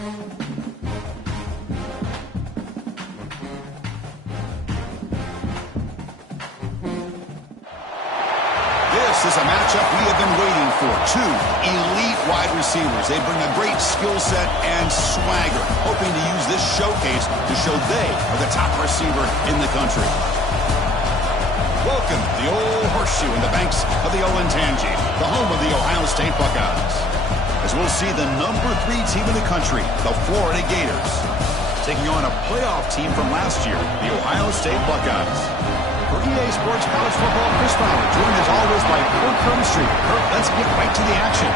This is a matchup we have been waiting for. Two elite wide receivers. They bring a great skill set and swagger, hoping to use this showcase to show they are the top receiver in the country. Welcome to the old horseshoe in the banks of the Olentangy, the home of the Ohio State Buckeyes. As we'll see the number 3 team in the country, the Florida Gators, taking on a playoff team from last year, the Ohio State Buckeyes. For EA Sports College Football, Chris Fowler, joined as always by Kurt Crumstreet. Kurt, let's get right to the action.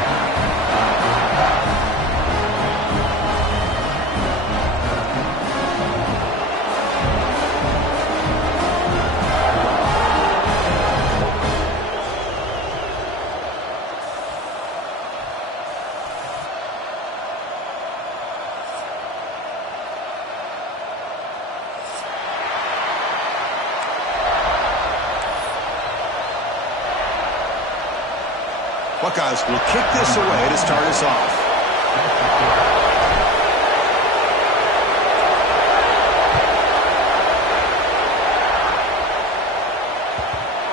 Buckeyes will kick this away to start us off.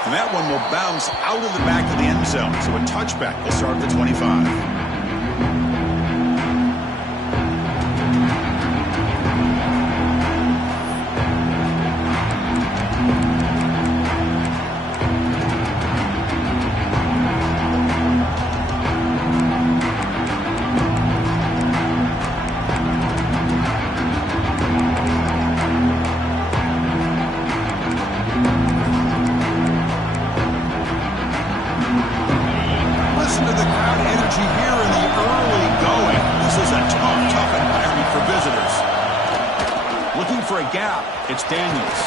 And that one will bounce out of the back of the end zone. So a touchback will start at the 25. It's Daniels.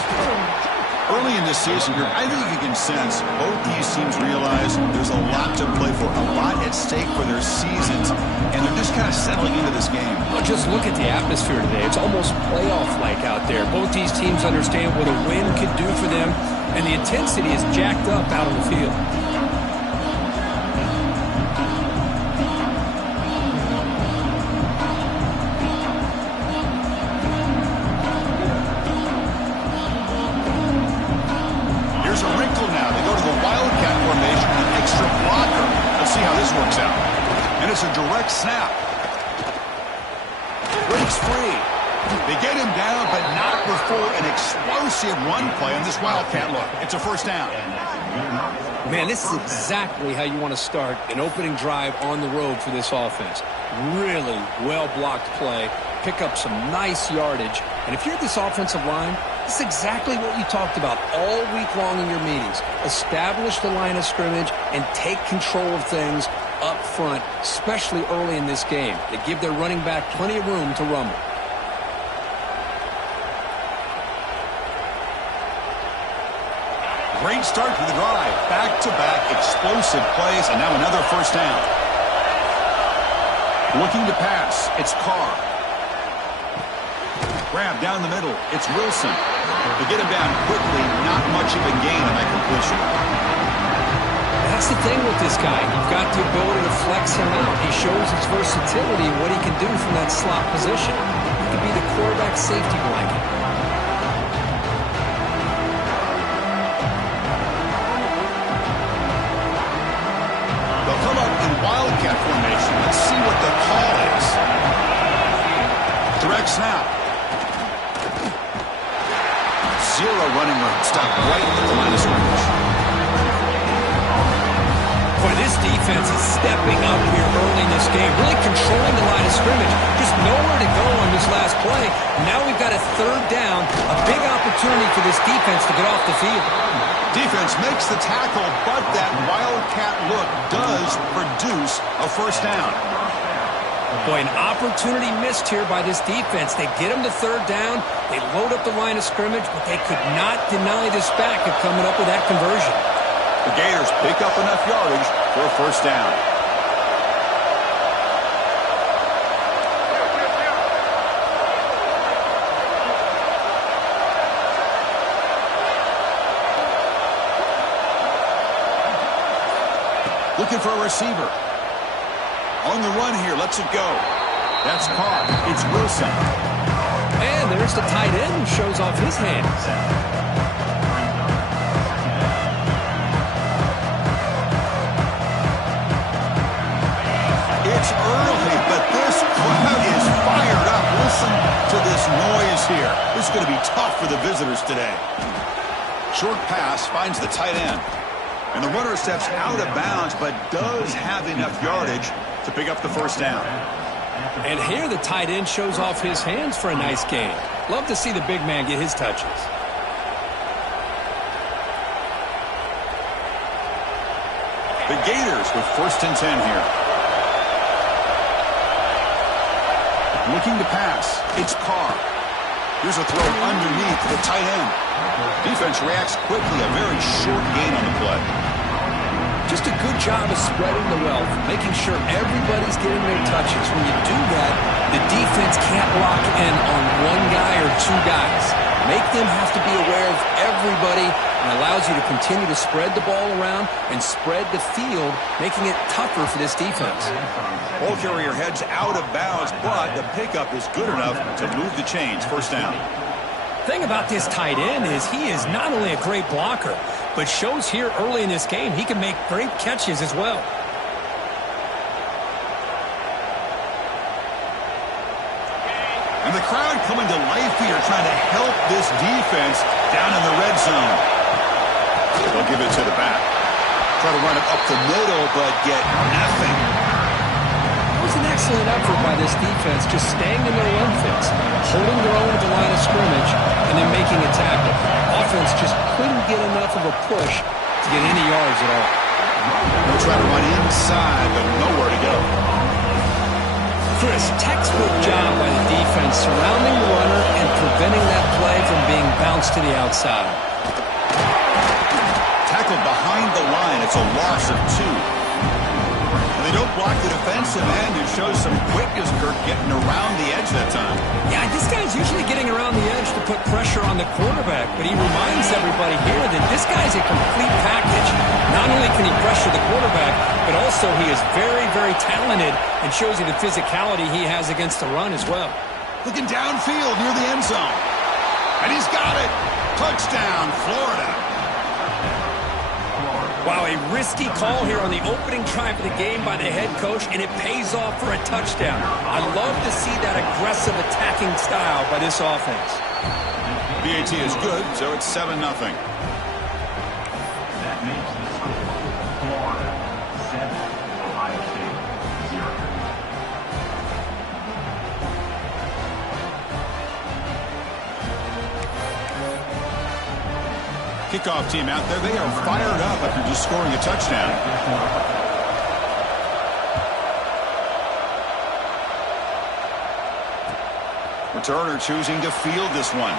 Early in this season here, I think you can sense both these teams realize there's a lot to play for, a lot at stake for their seasons, and they're just kind of settling into this game. Well, just look at the atmosphere today. It's almost playoff-like out there. Both these teams understand what a win could do for them, and the intensity is jacked up out on the field. It's a direct snap. Breaks free. They get him down, but not before an explosive run play on this Wildcat look. It's a first down. Man, this is exactly how you want to start an opening drive on the road for this offense. Really well-blocked play. Pick up some nice yardage. And if you're this offensive line, this is exactly what you talked about all week long in your meetings. Establish the line of scrimmage and take control of things up front, especially early in this game. They give their running back plenty of room to rumble. Great start to the drive. Back-to-back explosive plays, and now another first down. Looking to pass, it's Carr. Grab down the middle, it's Wilson. To get him down quickly, not much of a gain on that completion. That's the thing with this guy. You've got the ability to flex him out. He shows his versatility and what he can do from that slot position. He can be the quarterback safety blanket. They'll come up in Wildcat formation. Let's see what the call is. Direct snap. Zero running room. Stop right at the line of scrimmage. Boy, this defense is stepping up here early in this game, really controlling the line of scrimmage. Just nowhere to go on this last play. Now we've got a third down, a big opportunity for this defense to get off the field. Defense makes the tackle, but that Wildcat look does produce a first down. Boy, an opportunity missed here by this defense. They get them to third down. They load up the line of scrimmage, but they could not deny this back of coming up with that conversion. The Gators pick up enough yardage for a first down. Looking for a receiver. On the run here, lets it go. That's caught. It's Wilson. And there's the tight end who shows off his hands. It's early, but this crowd is fired up. Listen to this noise here. This is going to be tough for the visitors today. Short pass finds the tight end. And the runner steps out of bounds, but does have enough yardage to pick up the first down. And here the tight end shows off his hands for a nice gain. Love to see the big man get his touches. The Gators with 1st and 10 here. Looking to pass. It's Carr. Here's a throw underneath the tight end. Defense reacts quickly. A very short gain on the play. Just a good job of spreading the wealth, making sure everybody's getting their touches. When you do that, the defense can't lock in on one guy or two guys. Make them have to be aware of everybody, and allows you to continue to spread the ball around and spread the field, making it tougher for this defense. Ball carrier heads out of bounds, but the pickup is good enough to move the chains. First down. Thing about this tight end is he is not only a great blocker, but shows here early in this game he can make great catches as well. And the crowd coming to life here, trying to help this defense down in the red zone. They'll give it to the back. Try to run it up the middle, but get nothing. It was an excellent effort by this defense, just staying in their run fits, holding their own at the line of scrimmage, and then making a tackle. Offense just couldn't get enough of a push to get any yards at all. They'll try to run inside, but nowhere to go. Chris, textbook job by the defense surrounding the runner and preventing that play from being bounced to the outside. Tackled behind the line. It's a loss of 2. They don't block the defensive end. It shows some quickness, Kirk, getting around the edge that time. Yeah, this guy's usually getting around the edge to put pressure on the quarterback, but he reminds everybody here that this guy's a complete package. Not only can he pressure the quarterback, but also he is very, very talented and shows you the physicality he has against the run as well. Looking downfield near the end zone. And he's got it. Touchdown, Florida. Wow, a risky call here on the opening drive of the game by the head coach, and it pays off for a touchdown. I love to see that aggressive attacking style by this offense. BAT is good, so it's 7-0. That makes the score Florida 7, Ohio State 0. Kickoff team out there. They are fired up after just scoring a touchdown. Returner choosing to field this one.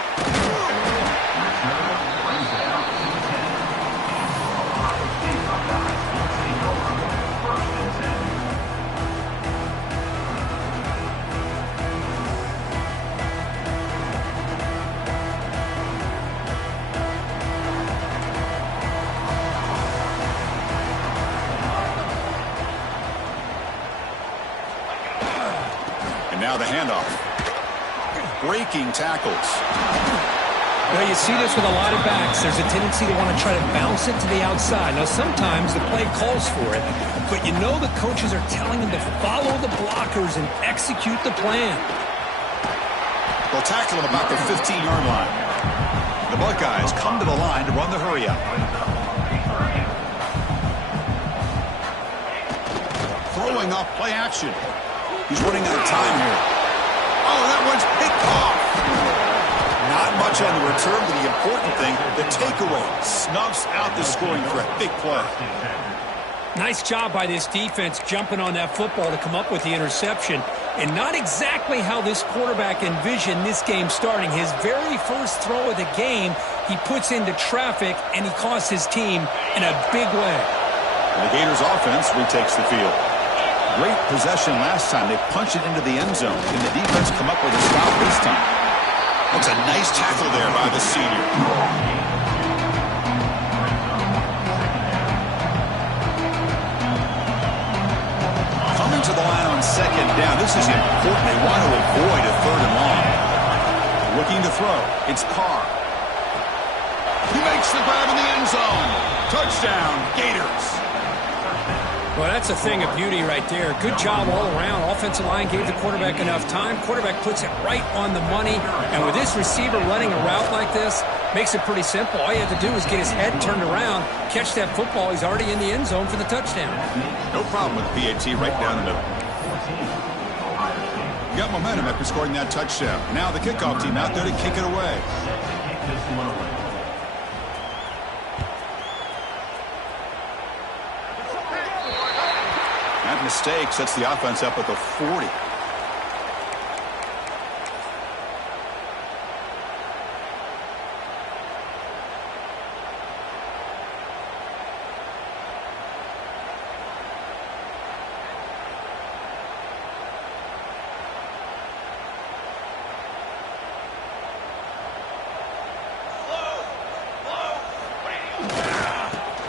And now the handoff. Breaking tackles. Well, you see this with a lot of backs. There's a tendency to want to try to bounce it to the outside. Now, sometimes the play calls for it, but you know the coaches are telling them to follow the blockers and execute the plan. They'll tackle him about the 15-yard line. The Buckeyes come to the line to run the hurry-up. Throwing off play action. He's running out of time here. Oh, that one's picked off. Not much on the return, but the important thing, the takeaway, snuffs out the scoring threat. Big play. Nice job by this defense jumping on that football to come up with the interception. And not exactly how this quarterback envisioned this game starting. His very first throw of the game, he puts into traffic, and he costs his team in a big way. The Gators offense retakes the field. Great possession last time. They punch it into the end zone. Can the defense come up with a stop this time? That's a nice tackle there by the senior. Coming to the line on on second down. This is important. They want to avoid a third and long. Looking to throw. It's Carr. He makes the grab in the end zone. Touchdown, Gators. Well, that's a thing of beauty right there. Good job all around. Offensive line gave the quarterback enough time. Quarterback puts it right on the money. And with this receiver running a route like this, makes it pretty simple. All you have to do is get his head turned around, catch that football. He's already in the end zone for the touchdown. No problem with PAT right down the middle. Got momentum after scoring that touchdown. Now the kickoff team out there to kick it away. That mistake sets the offense up at the 40.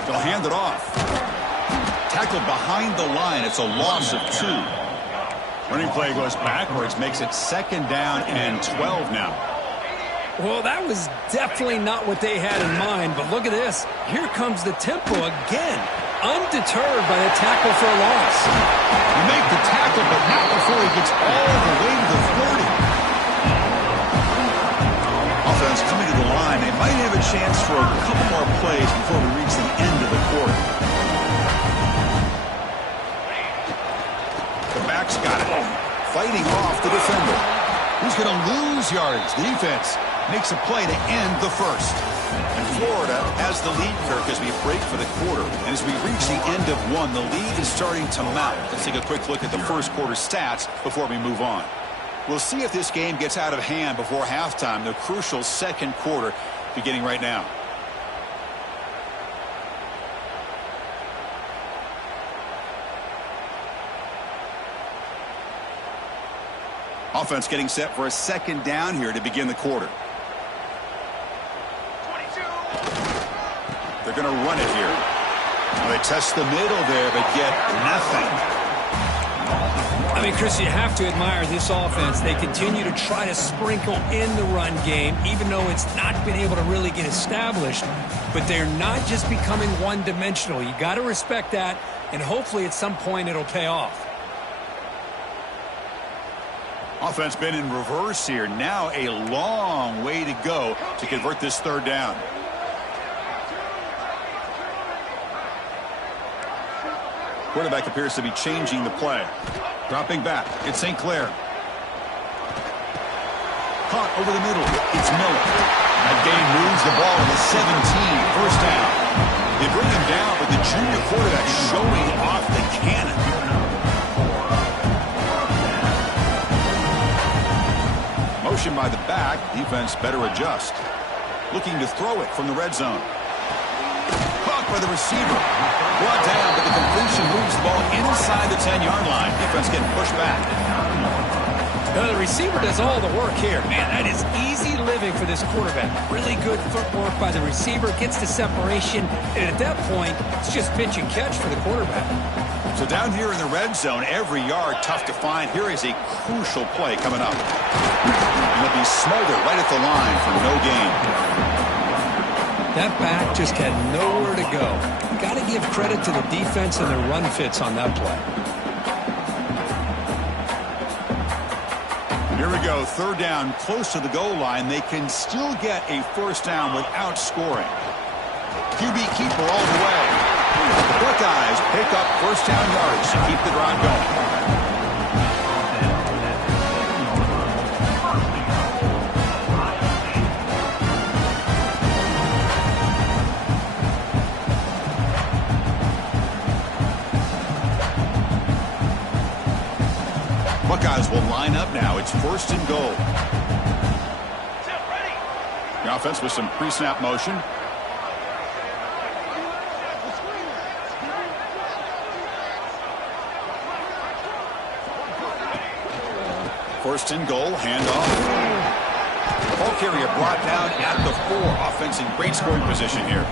They'll hand it off. Tackled behind the line. It's a loss of 2. Running play goes backwards, makes it second down and 12 now. Well, that was definitely not what they had in mind, but look at this. Here comes the tempo again. Undeterred by the tackle for a loss. You make the tackle, but not before he gets all the way to the 30. Offense coming to the line. They might have a chance for a couple more plays before we reach the end of the quarter. The back's got it. Fighting off the defender. He's going to lose yardage. The defense makes a play to end the first. And Florida has the lead, Kirk, as we break for the quarter. And as we reach the end of one, the lead is starting to mount. Let's take a quick look at the first quarter stats before we move on. We'll see if this game gets out of hand before halftime, the crucial second quarter beginning right now. Offense getting set for a second down here to begin the quarter. 22. They're going to run it here. Well, they test the middle there, but get nothing. I mean, Chris, you have to admire this offense. They continue to try to sprinkle in the run game, even though it's not been able to really get established. But they're not just becoming one-dimensional. You got to respect that, and hopefully at some point it'll pay off. Offense been in reverse here. Now a long way to go to convert this third down. Quarterback appears to be changing the play. Dropping back. It's St. Clair. Caught over the middle. It's Miller. That gain moves the ball to the 17. First down. They bring him down, but the junior quarterback showing off the cannon. Motion by the back. Defense better adjust. Looking to throw it from the red zone. Caught by the receiver. Brought down, but the completion moves the ball inside the 10-yard line. Defense getting pushed back. The receiver does all the work here. Man, that is easy living for this quarterback. Really good footwork by the receiver. Gets the separation. And at that point, it's just pitch and catch for the quarterback. So down here in the red zone, every yard tough to find. Here is a crucial play coming up. And he'll be smothered right at the line for no gain. That back just had nowhere to go. Got to give credit to the defense and their run fits on that play. Here we go. Third down, close to the goal line. They can still get a first down without scoring. QB keeper all the way. The Buckeyes pick up first down yards to keep the drive going. Buckeyes will line up now. It's first and goal. The offense with some pre-snap motion. First and goal, handoff. Ball carrier brought down at the 4. Offense in great scoring position here.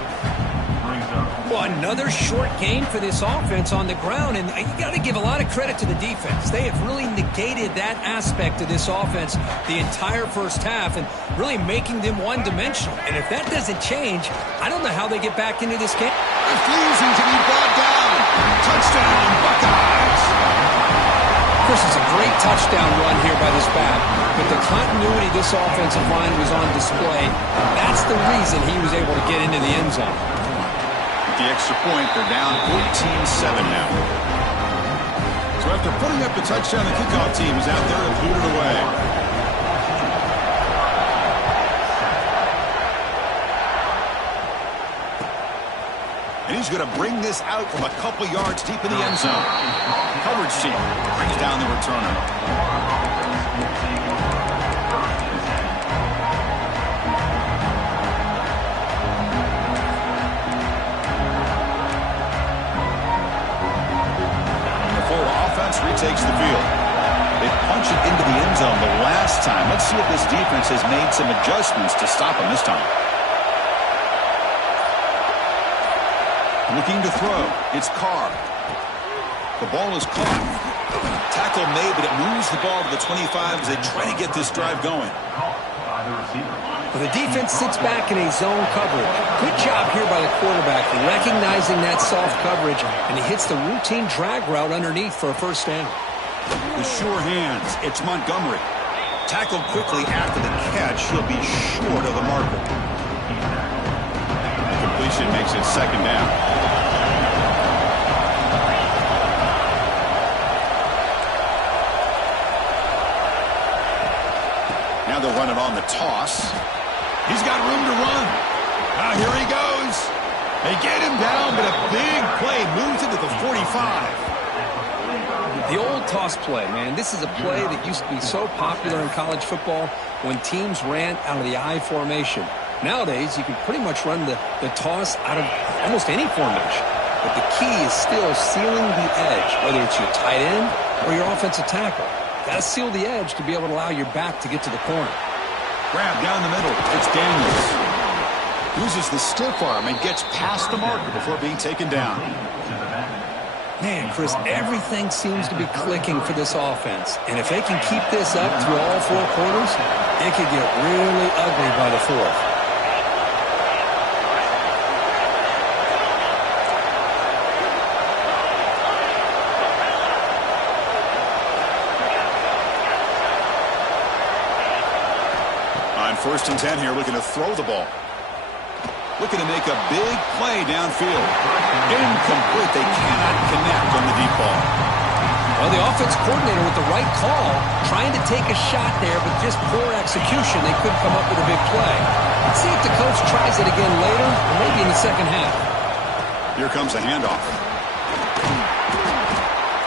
Brings up Well, another short game for this offense on the ground, and you got to give a lot of credit to the defense. They have really negated that aspect of this offense the entire first half and really making them one-dimensional. And if that doesn't change, I don't know how they get back into this game. Refusing to be brought down. Touchdown, Buckeyes. Chris, it's a great touchdown run here by this back, but the continuity this offensive line was on display. That's the reason he was able to get into the end zone. With the extra point, they're down 14-7 now. So after putting up the touchdown, the kickoff team is out there to boot it away. And he's going to bring this out from a couple yards deep in the end zone. Coverage team brings down the returner. And the full offense retakes the field. They punch it into the end zone the last time. Let's see if this defense has made some adjustments to stop him this time. Looking to throw. It's Carr. The ball is caught. Tackle made, but it moves the ball to the 25 as they try to get this drive going. Well, the defense sits back in a zone coverage. Good job here by the quarterback recognizing that soft coverage, and he hits the routine drag route underneath for a first down. The sure hands. It's Montgomery. Tackled quickly after the catch. He'll be short of the marker. The completion makes it second down. Now they'll run it on the toss. He's got room to run. Now here he goes. They get him down, but a big play moves into the 45. The old toss play, man. This is a play that used to be so popular in college football when teams ran out of the I formation. Nowadays, you can pretty much run the toss out of almost any formation. But the key is still sealing the edge, whether it's your tight end or your offensive tackle. Got to seal the edge to be able to allow your back to get to the corner. Grab down the middle. It's Daniels. Uses the stiff arm and gets past the marker before being taken down. Man, Chris, everything seems to be clicking for this offense. And if they can keep this up through all four quarters, it could get really ugly by the fourth. First and 10 here, looking to throw the ball. Looking to make a big play downfield. Incomplete. They cannot connect on the deep ball. Well, the offense coordinator with the right call, trying to take a shot there, but just poor execution. They couldn't come up with a big play. Let's see if the coach tries it again later, or maybe in the second half. Here comes a handoff.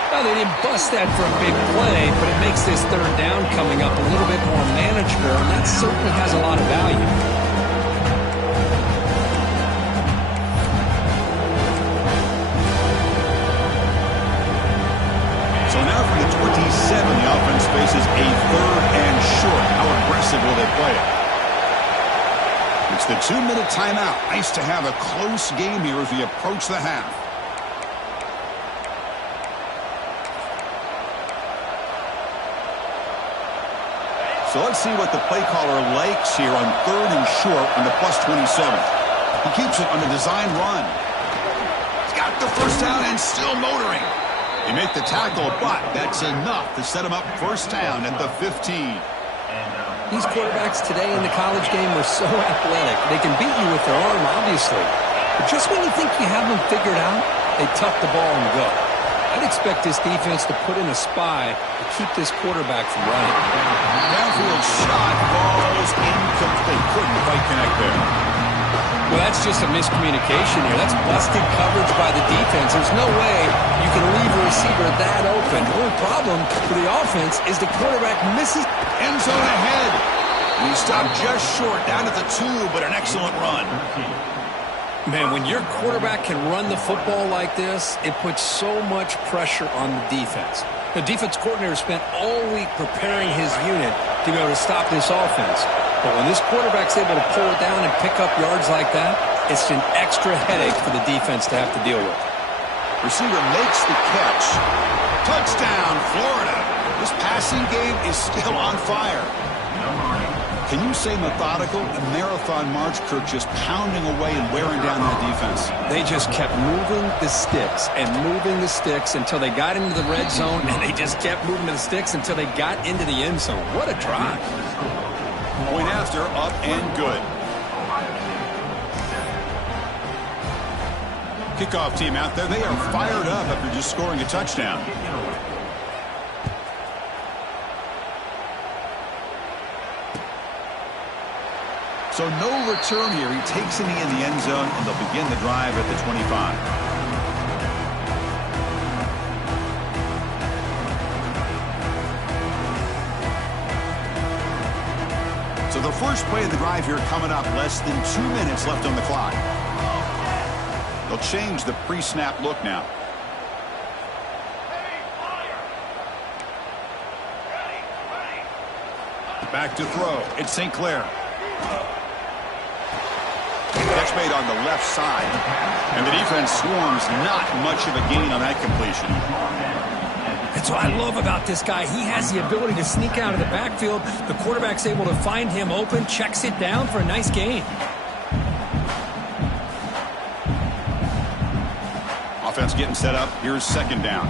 Well, they didn't bust that for a big play, but it makes this third down coming up a little bit more manageable, and that certainly has a lot of value. So now from the 27, the offense faces a third and short. How aggressive will they play it? It's the 2-minute timeout. Nice to have a close game here as we approach the half. So let's see what the play caller likes here on third and short on the +27. He keeps it on the design run. He's got the first down and still motoring. They make the tackle, but that's enough to set him up first down at the 15. These quarterbacks today in the college game are so athletic. They can beat you with their arm, obviously. But just when you think you have them figured out, they tuck the ball and go. I'd expect this defense to put in a spy to keep this quarterback from running. Downfield shot falls incomplete. Couldn't quite connect there. Well, that's just a miscommunication here. That's busted coverage by the defense. There's no way you can leave a receiver that open. The only problem for the offense is the quarterback misses. End zone ahead. And he stopped just short, down at the 2, but an excellent run. Man, when your quarterback can run the football like this, it puts so much pressure on the defense. The defense coordinator spent all week preparing his unit to be able to stop this offense. But when this quarterback's able to pull it down and pick up yards like that, It's an extra headache for the defense to have to deal with. Receiver makes the catch. Touchdown, Florida. This passing game is still on fire. Can you say methodical? A marathon march, Kirk, just pounding away and wearing down that defense. They just kept moving the sticks and moving the sticks until they got into the red zone, and they just kept moving the sticks until they got into the end zone. What a drive. Point after, up and good. Kickoff team out there. They are fired up after just scoring a touchdown. So no return here. He takes it in the end zone, and they'll begin the drive at the 25. So the first play of the drive here coming up. Less than 2 minutes left on the clock. They'll change the pre-snap look now. Back to throw. It's St. Clair. Catch made on the left side. And the defense swarms. Not much of a gain on that completion. That's what I love about this guy. He has the ability to sneak out of the backfield. The quarterback's able to find him open, checks it down for a nice gain. Offense getting set up. Here's second down.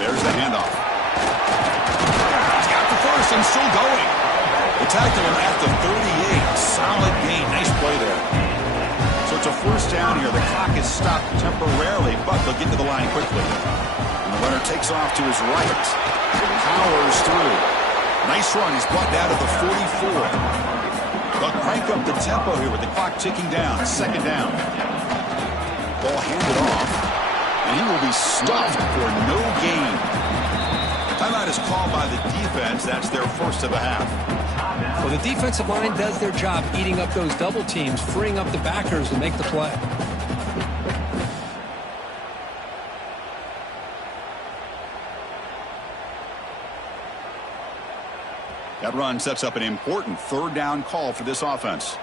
There's the handoff. He's got the first and still going. The tackle at the 38. Solid gain. Nice play there. So it's a first down here. The clock is stopped temporarily, but they'll get to the line quickly. And the runner takes off to his right. Powers through. Nice run. He's brought down to the 44. They'll crank up the tempo here with the clock ticking down. Second down. Ball handed off. And he will be stuffed for no gain. Timeout is called by the defense. That's their first of the half. Well, the defensive line does their job eating up those double teams, freeing up the backers to make the play. That run sets up an important third down call for this offense.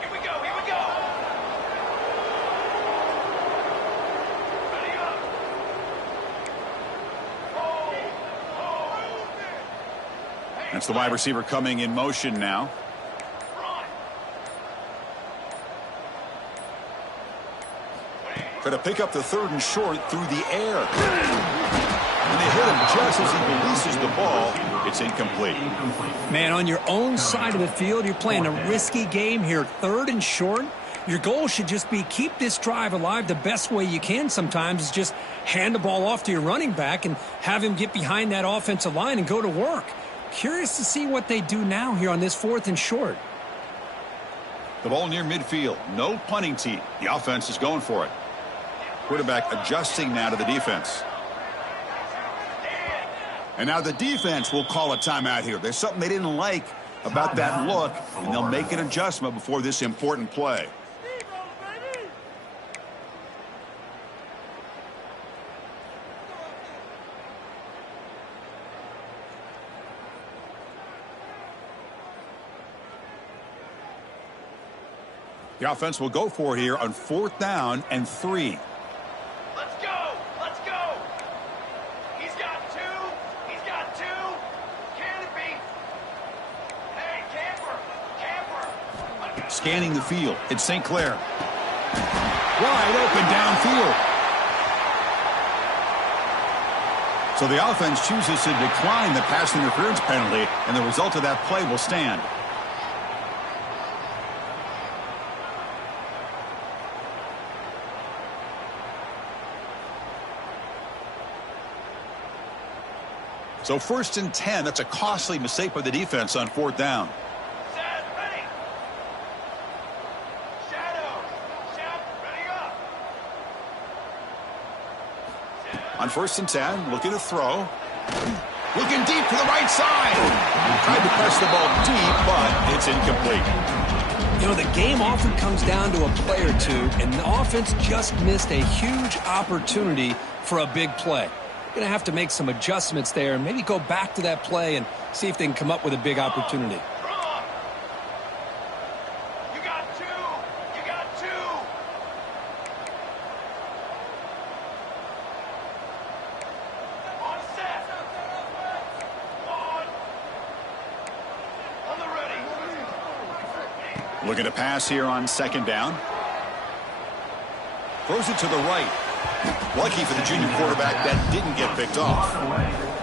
Here we go, here we go. Ready up. That's the wide receiver coming in motion now. Going to pick up the third and short through the air. And they hit him just as he releases the ball. It's incomplete. Man, on your own side of the field, you're playing a risky game here. Third and short. Your goal should just be keep this drive alive the best way you can sometimes is just hand the ball off to your running back and have him get behind that offensive line and go to work. Curious to see what they do now here on this fourth and short. The ball near midfield. No punting team. The offense is going for it. Quarterback adjusting now to the defense. And now the defense will call a timeout here. There's something they didn't like about that look, and they'll make an adjustment before this important play. The offense will go for it here on 4th down and 3. Let's go, let's go. He's got two, he's got two. Can it be? Hey, camper. Scanning the field. It's St. Clair. Wide open downfield. So the offense chooses to decline the pass interference penalty, and the result of that play will stand. So 1st and 10. That's a costly mistake by the defense on 4th down. Set, ready. Shadow, ready up. On 1st and 10, looking to throw. Looking deep to the right side. Tried to press the ball deep, but it's incomplete. You know, the game often comes down to a play or two, and the offense just missed a huge opportunity for a big play. Going to have to make some adjustments there and maybe go back to that play and see if they can come up with a big opportunity. You got two. You got two. On set. One. On the ready. Looking to pass here on second down. Throws it to the right. Lucky for the junior quarterback that didn't get picked off.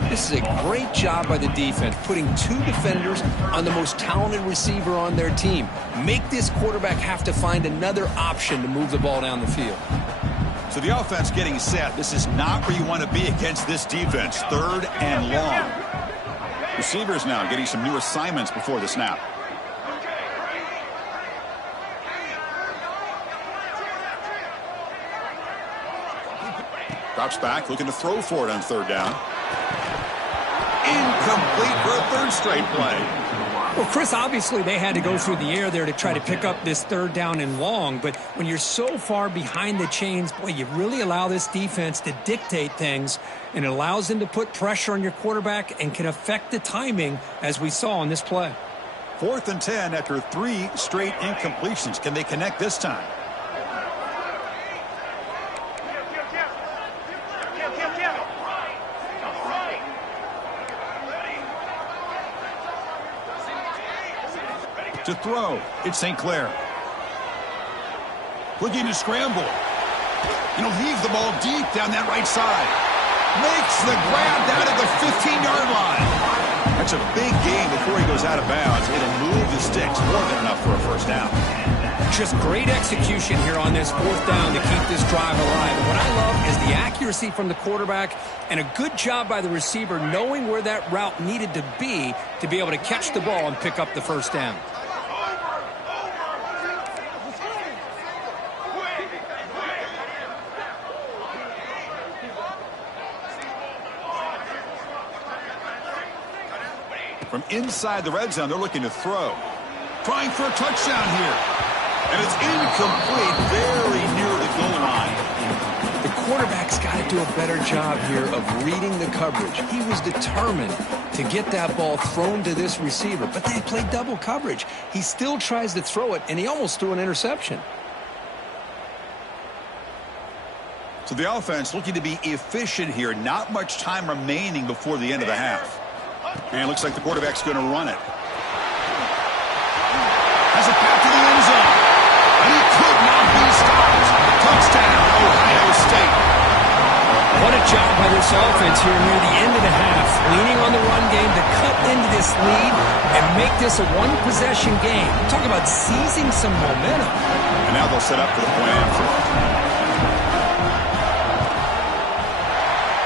This is a great job by the defense, putting two defenders on the most talented receiver on their team. Make this quarterback have to find another option to move the ball down the field. So the offense getting set. This is not where you want to be against this defense. Third and long. Receivers now getting some new assignments before the snap. Drops back, looking to throw for it on third down. Incomplete for a third straight play. Well, Chris, obviously they had to go through the air there to try to pick up this third down and long, but when you're so far behind the chains, boy, you really allow this defense to dictate things, and it allows them to put pressure on your quarterback and can affect the timing, as we saw on this play. 4th and 10 after 3 straight incompletions. Can they connect this time? To throw, it's St. Clair. Looking to scramble. And he'll heave the ball deep down that right side. Makes the grab down at the 15-yard line. That's a big gain before he goes out of bounds. It'll move the sticks more than enough for a first down. Just great execution here on this 4th down to keep this drive alive. And what I love is the accuracy from the quarterback and a good job by the receiver knowing where that route needed to be able to catch the ball and pick up the first down. From inside the red zone, they're looking to throw. Trying for a touchdown here. And it's incomplete, very near the goal line. The quarterback's got to do a better job here of reading the coverage. He was determined to get that ball thrown to this receiver, but they played double coverage. He still tries to throw it, and he almost threw an interception. So the offense looking to be efficient here. Not much time remaining before the end of the half. And it looks like the quarterback's going to run it. Has it back to the end zone. And he could not be stopped. Touchdown, Ohio State. What a job by this offense here near the end of the half. Leaning on the run game to cut into this lead and make this a one-possession game. Talk about seizing some momentum. And now they'll set up for the point after.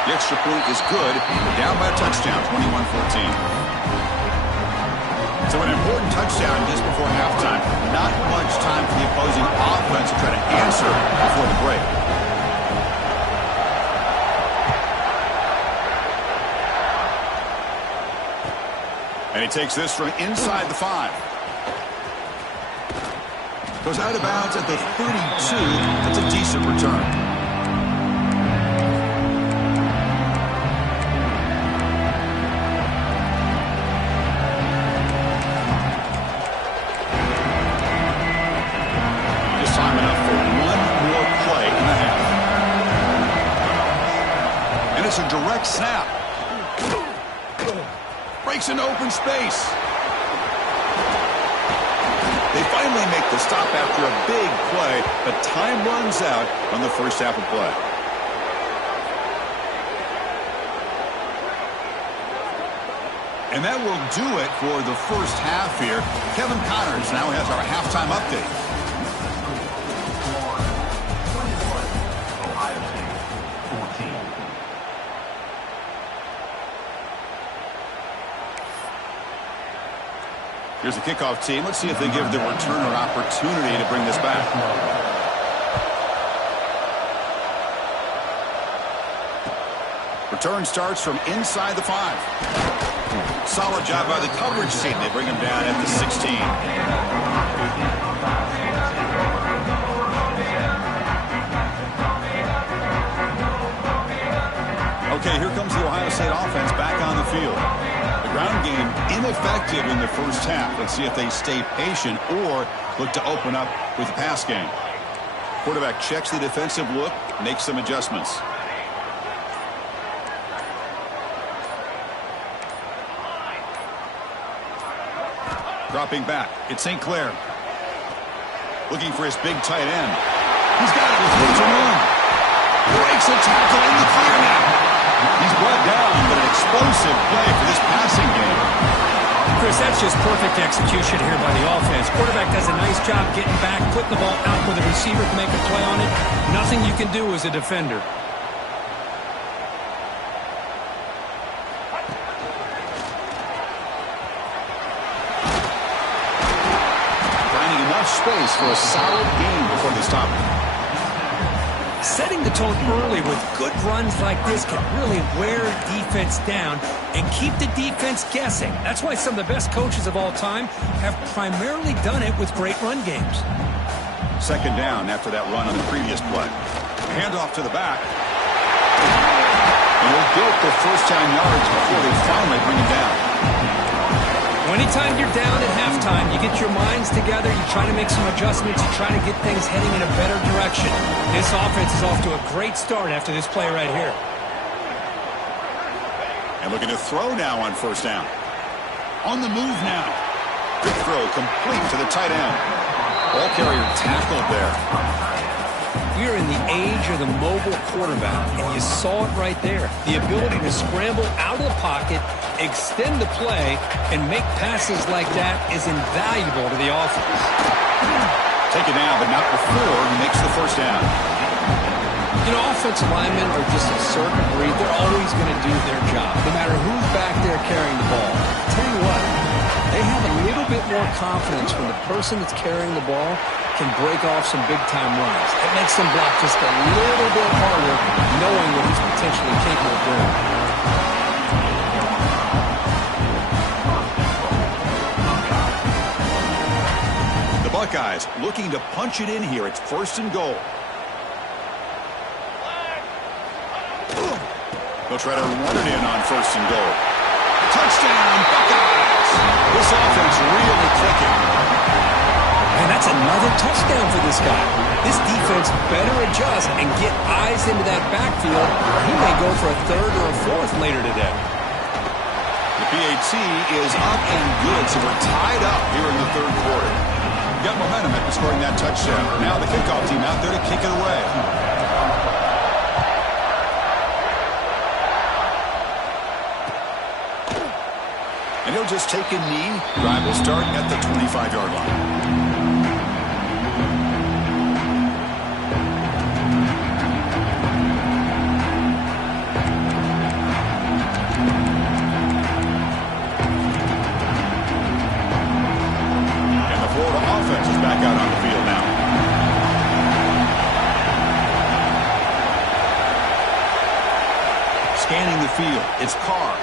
The extra point is good. They're down by a touchdown, 21-14. So an important touchdown just before halftime. Not much time for the opposing offense to try to answer before the break. And he takes this from inside the 5. Goes out of bounds at the 32. That's a decent return. It's a direct snap. Breaks into open space. They finally make the stop after a big play, but time runs out on the first half of play. And that will do it for the first half here. Kevin Connors now has our halftime update. Here's the kickoff team. Let's see if they give the returner an opportunity to bring this back. Return starts from inside the 5. Solid job by the coverage team. They bring him down at the 16. Okay, here comes comes the Ohio State offense back on the field. The ground game ineffective in the first half. Let's see if they stay patient or look to open up with the pass game. Quarterback checks the defensive look, makes some adjustments. Dropping back, it's St. Clair. Looking for his big tight end. He's got it with room to run. Breaks a tackle in the clear now. He's brought down, but an explosive play for this passing game. Chris, that's just perfect execution here by the offense. Quarterback does a nice job getting back, putting the ball out where the receiver can make a play on it. Nothing you can do as a defender. Space for a solid game before they stop it. Setting the tone early with good runs like this can really wear defense down and keep the defense guessing. That's why some of the best coaches of all time have primarily done it with great run games. Second down after that run on the previous play. Handoff to the back. And he'll get the first down yards before they finally bring him down. Anytime you're down at halftime, you get your minds together, you try to make some adjustments, you try to get things heading in a better direction. This offense is off to a great start after this play right here. And looking to throw now on first down. On the move now. Quick throw complete to the tight end. Ball carrier tackled there. We're in the age of the mobile quarterback, and you saw it right there. The ability to scramble out of the pocket, extend the play, and make passes like that is invaluable to the offense. Take it down, but not before he makes the first down. You know, offensive linemen are just a certain breed. They're always going to do their job, no matter who's back there carrying the ball. Tell you what, they have a little bit more confidence when the person that's carrying the ball can break off some big-time runs. It makes them block just a little bit harder, knowing what he's potentially capable of doing. The Buckeyes looking to punch it in here. It's first and goal. They'll try to run it in on first and goal. Touchdown, Buckeyes! This offense really clicking. And that's another touchdown for this guy. This defense better adjust and get eyes into that backfield, or he may go for a third or a fourth later today. The PAT is up and good, so we're tied up here in the third quarter. Got momentum after scoring that touchdown. Now the kickoff team out there to kick it away. And he'll just take a knee. Drive will start at the 25-yard line. Scanning the field, it's Carr.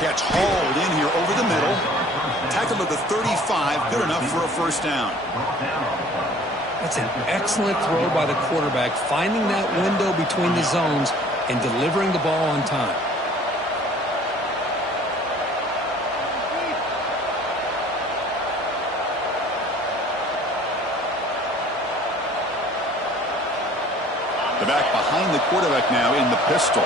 Catch hauled in here over the middle. Tackle at the 35, good enough for a first down. That's an excellent throw by the quarterback, finding that window between the zones and delivering the ball on time. The back behind the quarterback now in the pistol.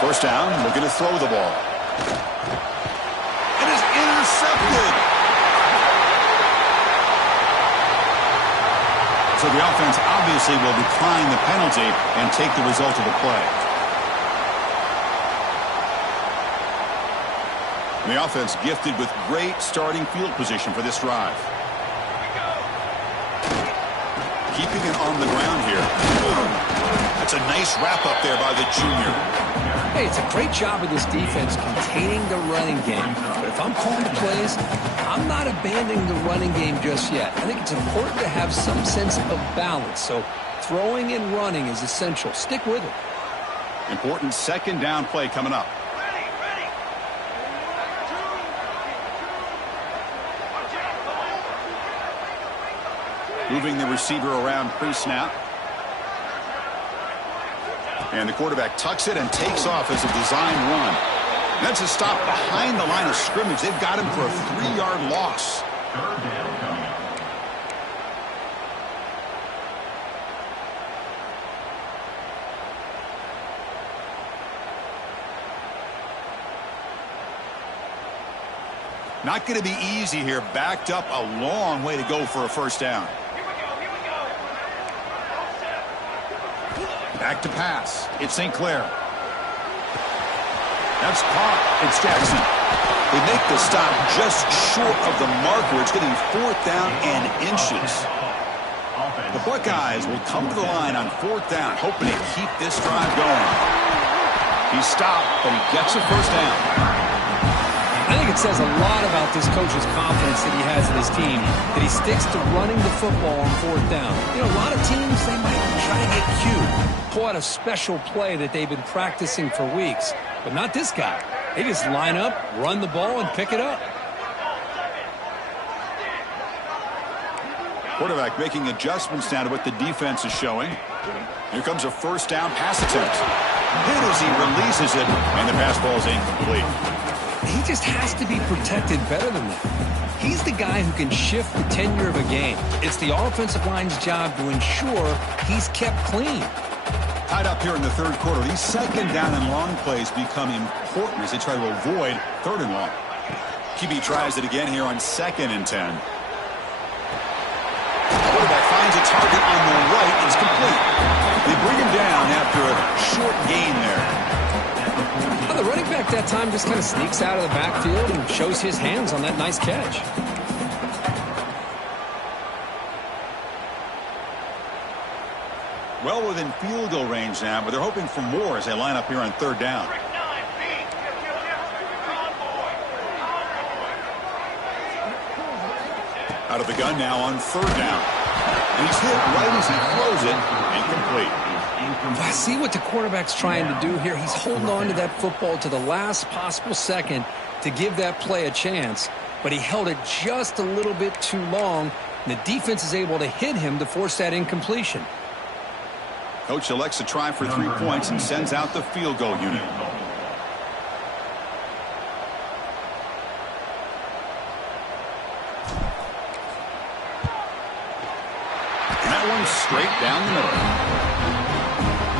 First down, looking to throw the ball. It is intercepted. So the offense obviously will decline the penalty and take the result of the play. And the offense gifted with great starting field position for this drive. Keeping it on the ground here. That's a nice wrap up there by the junior. Hey, it's a great job of this defense containing the running game. But if I'm calling the plays, I'm not abandoning the running game just yet. I think it's important to have some sense of balance. So throwing and running is essential. Stick with it. Important second down play coming up. Ready. Moving the receiver around pre-snap. And the quarterback tucks it and takes off as a design run. That's a stop behind the line of scrimmage. They've got him for a 3-yard loss. Third down coming up. Not going to be easy here. Backed up a long way to go for a first down. Here we go, here we go. Back to pass. It's St. Clair. That's caught. It's Jackson. They make the stop just short of the marker. It's getting 4th down and inches. The Buckeyes will come to the line on 4th down, hoping to keep this drive going. He stopped, but he gets a first down. I think it says a lot about this coach's confidence that he has in his team, that he sticks to running the football on 4th down. You know, a lot of teams, they might try to get cute, pull out a special play that they've been practicing for weeks, but not this guy. They just line up, run the ball, and pick it up. Quarterback making adjustments now to what the defense is showing. Here comes a first down pass attempt. Hit as he releases it, and the pass ball is incomplete. He just has to be protected better than that. He's the guy who can shift the tenure of a game. It's the offensive line's job to ensure he's kept clean. Tied up here in the third quarter. These second down and long plays become important as they try to avoid 3rd and long. QB tries it again here on 2nd and 10. Quarterback finds a target on the right. It's complete. They bring him down after a short gain there. Well, the running back that time just kind of sneaks out of the backfield and shows his hands on that nice catch. Well within field goal range now, but they're hoping for more as they line up here on 3rd down. Out of the gun now on 3rd down. And he's hit right as he throws it. Incomplete. I see what the quarterback's trying to do here. He's holding on to that football to the last possible second to give that play a chance, but he held it just a little bit too long, and the defense is able to hit him to force that incompletion. Coach elects to try for 3 points and sends out the field goal unit. And that one's straight down the middle.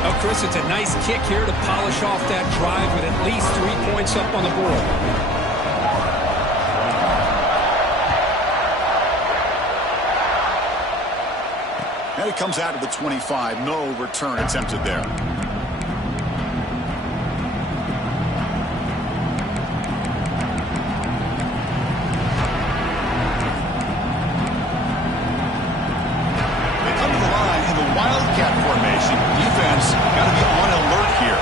Oh, Chris, it's a nice kick here to polish off that drive with at least 3 points up on the board. And it comes out to the 25. No return attempted there. They come to the line in the Wildcat formation. Defense got to be on alert here.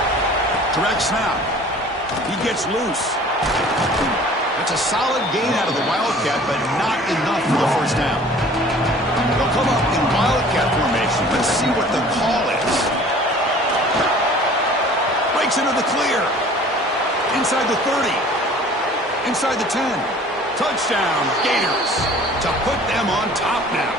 Direct snap. He gets loose. That's a solid gain out of the Wildcat, but not enough for the first down. They'll come up in Wildcat formation. Let's see what the call is. Breaks into the clear. Inside the 30. Inside the 10. Touchdown, Gators. To put them on top now.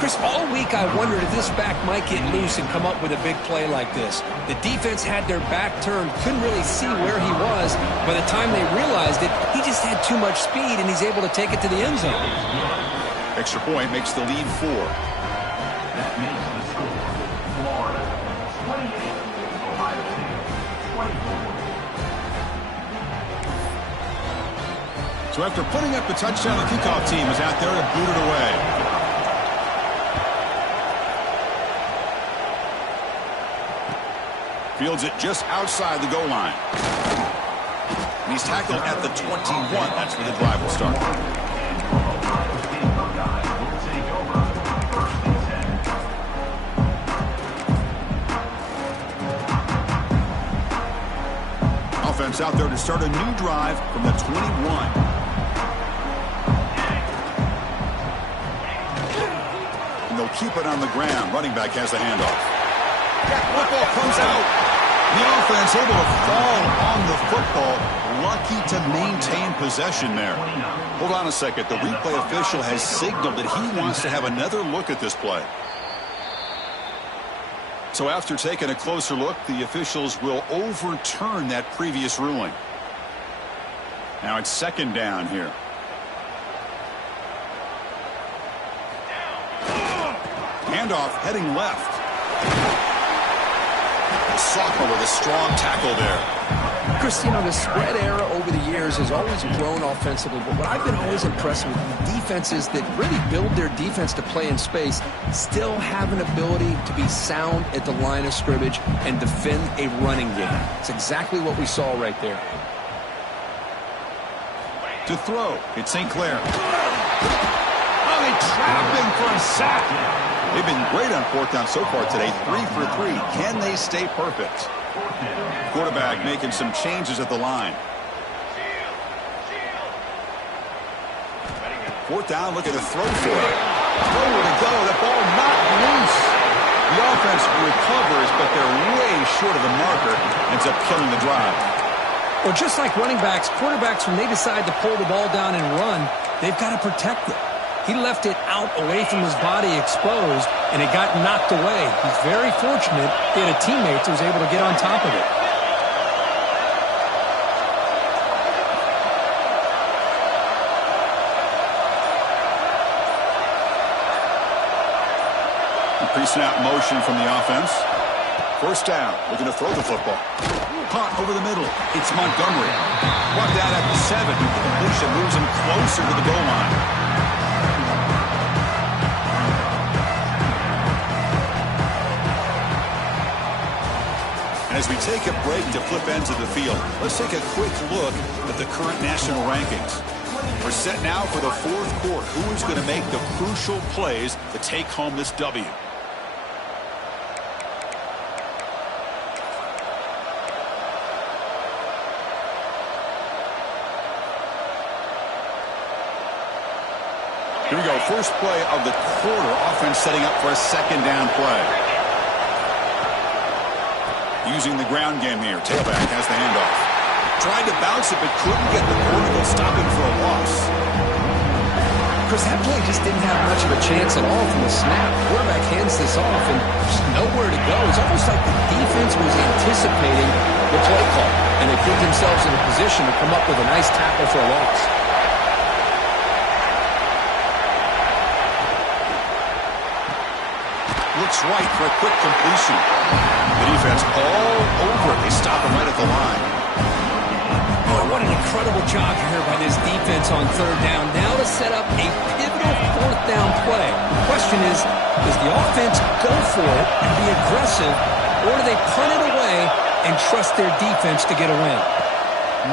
Chris, all week I wondered if this back might get loose and come up with a big play like this. The defense had their back turned, couldn't really see where he was. By the time they realized it, he just had too much speed, and he's able to take it to the end zone. Extra point makes the lead 4. That makes the score Florida 28, Ohio State 24. So after putting up the touchdown, the kickoff team is out there to boot it away. Fields it just outside the goal line. And he's tackled at the 21. That's where the drive will start. Offense out there to start a new drive from the 21. And they'll keep it on the ground. Running back has the handoff. That football comes out. The offense able to fall on the football, lucky to maintain possession there. Hold on a second. The replay official has signaled that he wants to have another look at this play. So after taking a closer look, the officials will overturn that previous ruling. Now it's second down here. Handoff heading left. Sophomore with a strong tackle there. Chris, you know, the spread era over the years has always grown offensively, but what I've been always impressed with defenses that really build their defense to play in space still have an ability to be sound at the line of scrimmage and defend a running game. It's exactly what we saw right there. To throw, it's St. Clair. Oh, they trap him for a sack. They've been great on fourth down so far today. 3 for 3. Can they stay perfect? Quarterback making some changes at the line. Fourth down, looking to throw for it. Nowhere to go. The ball not loose. The offense recovers, but they're way short of the marker. Ends up killing the drive. Well, just like running backs, quarterbacks, when they decide to pull the ball down and run, they've got to protect it. He left it out away from his body exposed, and it got knocked away. He's very fortunate he had a teammate who was able to get on top of it. Pre-snap motion from the offense. First down, looking to throw the football. Caught over the middle. It's Montgomery. Brought down at the 7. The completion moves him closer to the goal line. As we take a break to flip ends of the field, let's take a quick look at the current national rankings. We're set now for the fourth quarter. Who is going to make the crucial plays to take home this W? Here we go. First play of the quarter. Offense setting up for a second down play. Using the ground game here. Tailback has the handoff. Tried to bounce it, but couldn't get the corner. Stopping for a loss. Chris, that play just didn't have much of a chance at all from the snap. Quarterback hands this off, and there's nowhere to go. It's almost like the defense was anticipating the play call, and they put themselves in a position to come up with a nice tackle for a loss. Looks right for a quick completion. The defense all over it. They stop him right at the line. Oh, what an incredible job here by this defense on third down. Now to set up a pivotal fourth down play. The question is, does the offense go for it and be aggressive, or do they punt it away and trust their defense to get a win?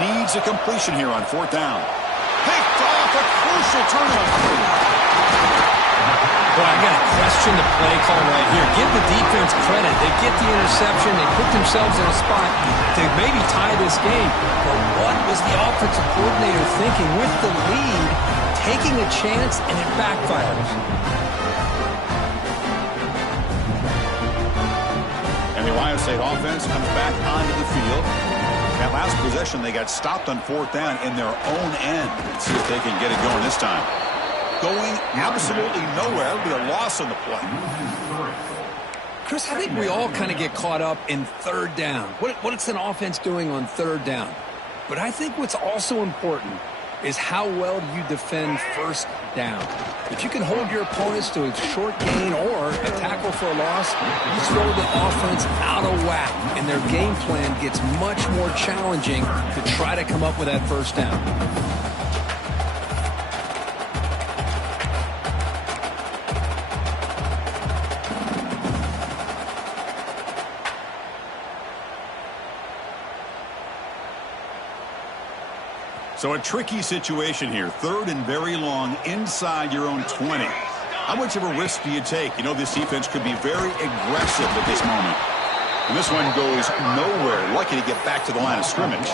Needs a completion here on fourth down. Picked off a crucial turnover. Boy, I got to question the play call right here. Give the defense credit. They get the interception. They put themselves in a spot to maybe tie this game. But what was the offensive coordinator thinking with the lead, taking a chance, and it backfires? And the Ohio State offense comes back onto the field. That last possession, they got stopped on fourth down in their own end. Let's see if they can get it going this time. Going absolutely nowhere. It'll be a loss on the play. Chris, I think we all kind of get caught up in third down. What is an offense doing on third down? But I think what's also important is how well you defend first down. If you can hold your opponents to a short gain or a tackle for a loss, you throw the offense out of whack, and their game plan gets much more challenging to try to come up with that first down. So a tricky situation here. Third and very long inside your own 20. How much of a risk do you take? You know, this defense could be very aggressive at this moment. And this one goes nowhere. Lucky to get back to the line of scrimmage.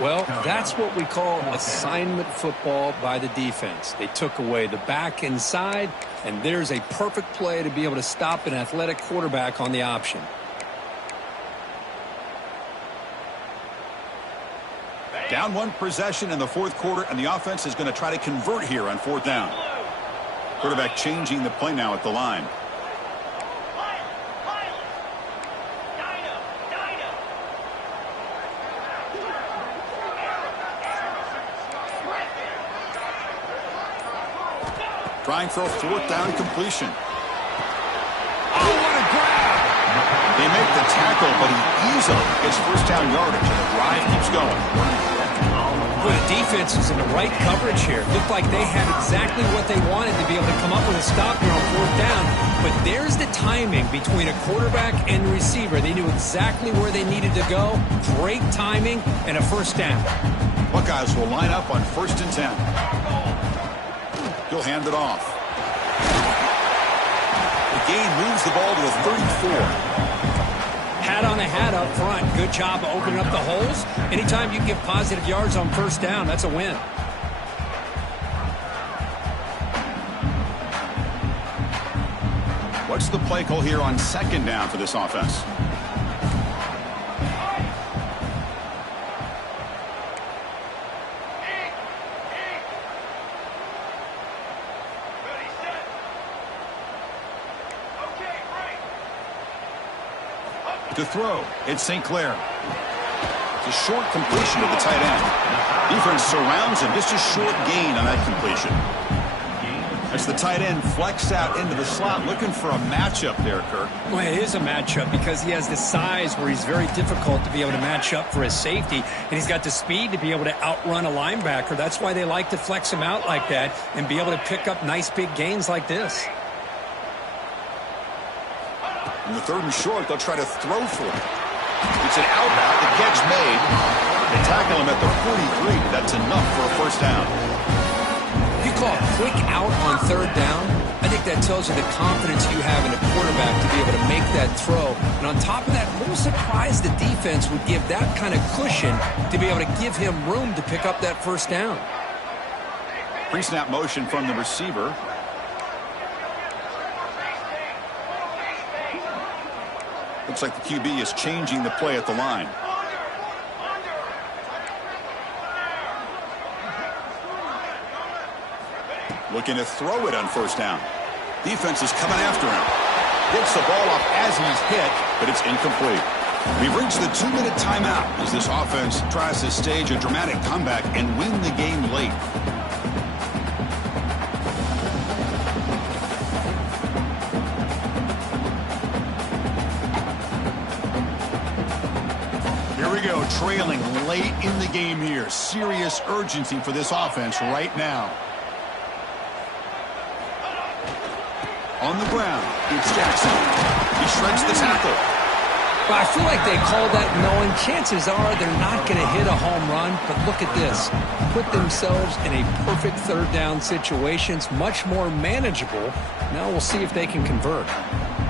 Well, that's what we call assignment football by the defense. They took away the back inside, and there's a perfect play to be able to stop an athletic quarterback on the option. Down one possession in the fourth quarter, and the offense is going to try to convert here on fourth down. Quarterback changing the play now at the line. Trying for a fourth down completion. Oh, what a grab! They make the tackle, but he easily gets first down yardage, and the drive keeps going. Well, the defense is in the right coverage here. Looked like they had exactly what they wanted to be able to come up with a stop here on fourth down. But there's the timing between a quarterback and the receiver. They knew exactly where they needed to go. Great timing and a first down. Buckeyes will line up on 1st and 10. He'll hand it off. The gain moves the ball to the 34. Hat on a hat up front. Good job of opening up the holes. Anytime you can get positive yards on first down, that's a win. What's the play call here on 2nd down for this offense? To throw, it's St. Clair. It's a short completion to the tight end. Defense surrounds him, just a short gain on that completion. As the tight end flexed out into the slot, looking for a matchup there, Kirk. Well, it is a matchup because he has the size where he's very difficult to be able to match up for his safety, and he's got the speed to be able to outrun a linebacker. That's why they like to flex him out like that and be able to pick up nice big gains like this. In the 3rd and short, they'll try to throw for it. It's an out route. The catch made. They tackle him at the 43. That's enough for a first down. You call a quick out on 3rd down, I think that tells you the confidence you have in a quarterback to be able to make that throw. And on top of that, a little surprised the defense would give that kind of cushion to be able to give him room to pick up that first down. Pre-snap motion from the receiver. Looks like the QB is changing the play at the line. Looking to throw it on first down. Defense is coming after him. Gets the ball off as he's hit, but it's incomplete. We've reached the 2-minute timeout as this offense tries to stage a dramatic comeback and win the game late. Trailing late in the game here. Serious urgency for this offense right now. On the ground, it's Jackson. He shreds the tackle. Well, I feel like they call that knowing chances are they're not going to hit a home run, but look at this. Put themselves in a perfect 3rd down situation. It's much more manageable. Now we'll see if they can convert.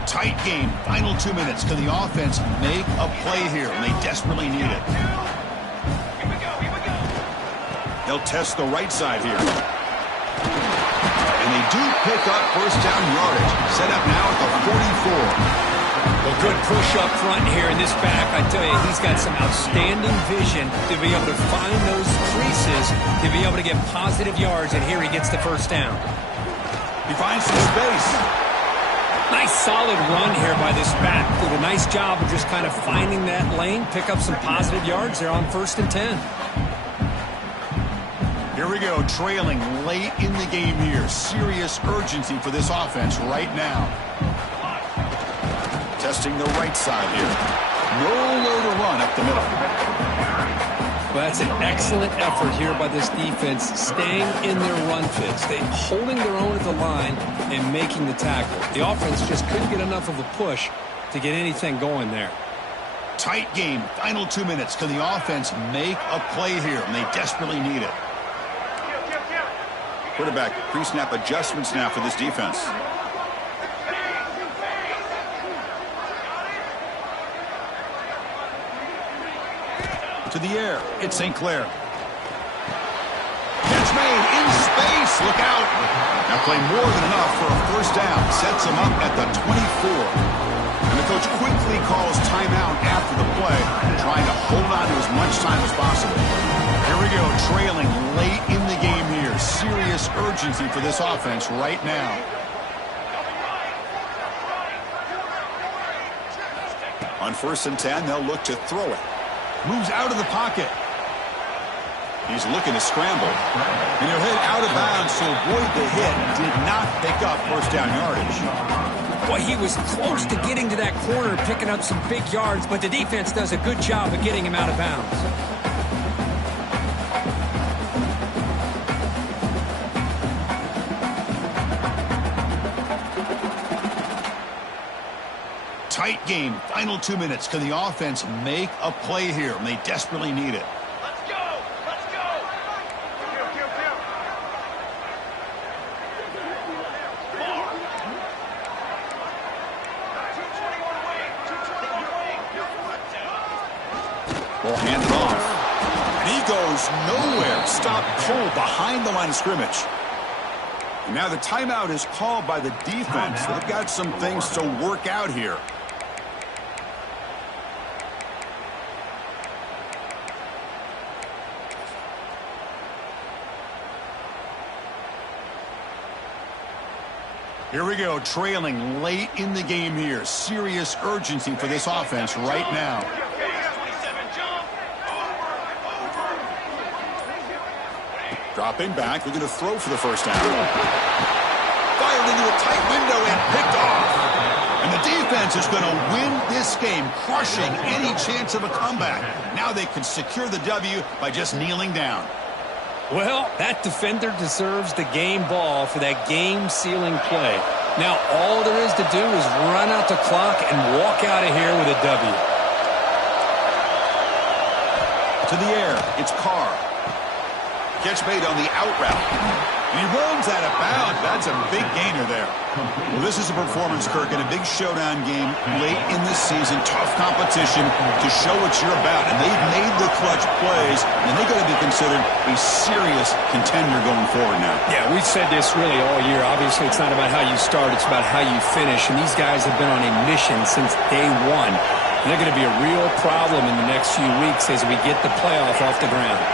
Tight game. Final 2 minutes. Can the offense make a play here? And they desperately need it. They'll test the right side here. And they do pick up first down yardage. Set up now at the 44. Well, good push up front here in this back. I tell you, he's got some outstanding vision to be able to find those creases, to be able to get positive yards, and here he gets the first down. He finds some space. Nice solid run here by this back. Did a nice job of just kind of finding that lane, pick up some positive yards there on 1st and 10. Here we go, trailing late in the game here. Serious urgency for this offense right now. Testing the right side here. Nowhere to run up the middle. Well, that's an excellent effort here by this defense, staying in their run fits. They holding their own at the line and making the tackle. The offense just couldn't get enough of a push to get anything going there. Tight game, final 2 minutes. Can the offense make a play here? And they desperately need it. Quarterback pre-snap adjustments now for this defense. To the air, it's St. Clair. Catch made in space, look out. Now play more than enough for a first down. Sets him up at the 24. And the coach quickly calls timeout after the play, trying to hold on to as much time as possible. Here we go, trailing late in the game here. Serious urgency for this offense right now. On 1st and 10, they'll look to throw it. Moves out of the pocket. He's looking to scramble. And he'll hit out of bounds to avoid the hit. Did not pick up first down yardage. Boy, he was close to getting to that corner, picking up some big yards, but the defense does a good job of getting him out of bounds. Tight game. Final 2 minutes. Can the offense make a play here? And they desperately need it. Let's go! Let's go! More. 221 wing. 221 wing. Ball handed off. And he goes nowhere. Stop pull behind the line of scrimmage. And now the timeout is called by the defense. They've got some things to work out here. Here we go, trailing late in the game here. Serious urgency for this offense right now. 27 jump. Over. Dropping back, looking to throw for the first down. Fired into a tight window and picked off. And the defense is going to win this game, crushing any chance of a comeback. Now they can secure the W by just kneeling down. Well, that defender deserves the game ball for that game-sealing play. Now, all there is to do is run out the clock and walk out of here with a W. To the air, it's Carr. Catch made on the out route. And he runs out of bounds. That's a big gainer there. Well, this is a performance, Kirk, in a big showdown game late in this season. Tough competition to show what you're about. And they've made the clutch plays, and they've got to be considered a serious contender going forward now. Yeah, we've said this really all year. Obviously, it's not about how you start. It's about how you finish. And these guys have been on a mission since day one. And they're going to be a real problem in the next few weeks as we get the playoff off the ground.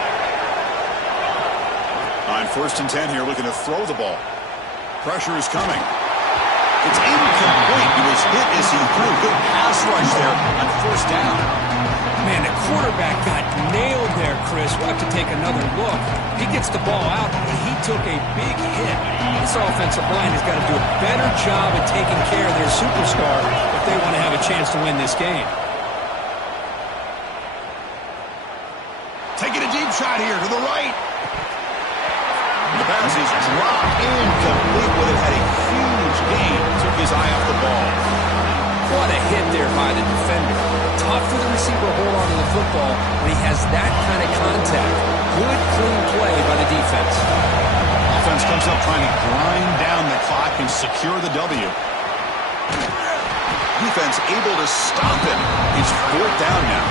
On 1st and 10 here, looking to throw the ball. Pressure is coming. It's incomplete. He was hit as he threw. Good pass rush there on 1st down. Man, the quarterback got nailed there, Chris. We'll have to take another look. He gets the ball out, and he took a big hit. This offensive line has got to do a better job at taking care of their superstar if they want to have a chance to win this game. Taking a deep shot here to the right. The pass is dropped incomplete, but it had a huge gain. Took his eye off the ball. What a hit there by the defender. Tough for the receiver to hold on to the football when he has that kind of contact. Good, clean play by the defense. Offense comes up trying to grind down the clock and secure the W. Defense able to stop him. It's 4th down now.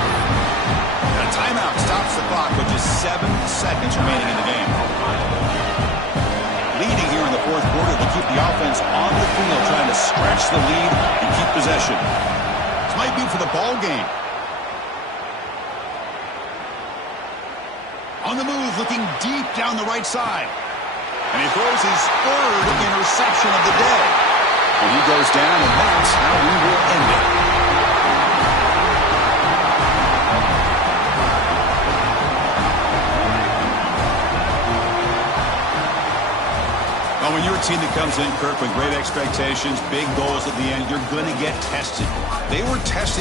And a timeout stops the clock with just 7 seconds remaining in the game. Leading here in the 4th quarter to keep the offense on the field, trying to stretch the lead and keep possession. This might be for the ball game. On the move, looking deep down the right side. And he throws his 3rd interception of the day. And he goes down, and that's how we will end it. Well, when you're a team that comes in, Kirk, with great expectations, big goals at the end, you're going to get tested. They were tested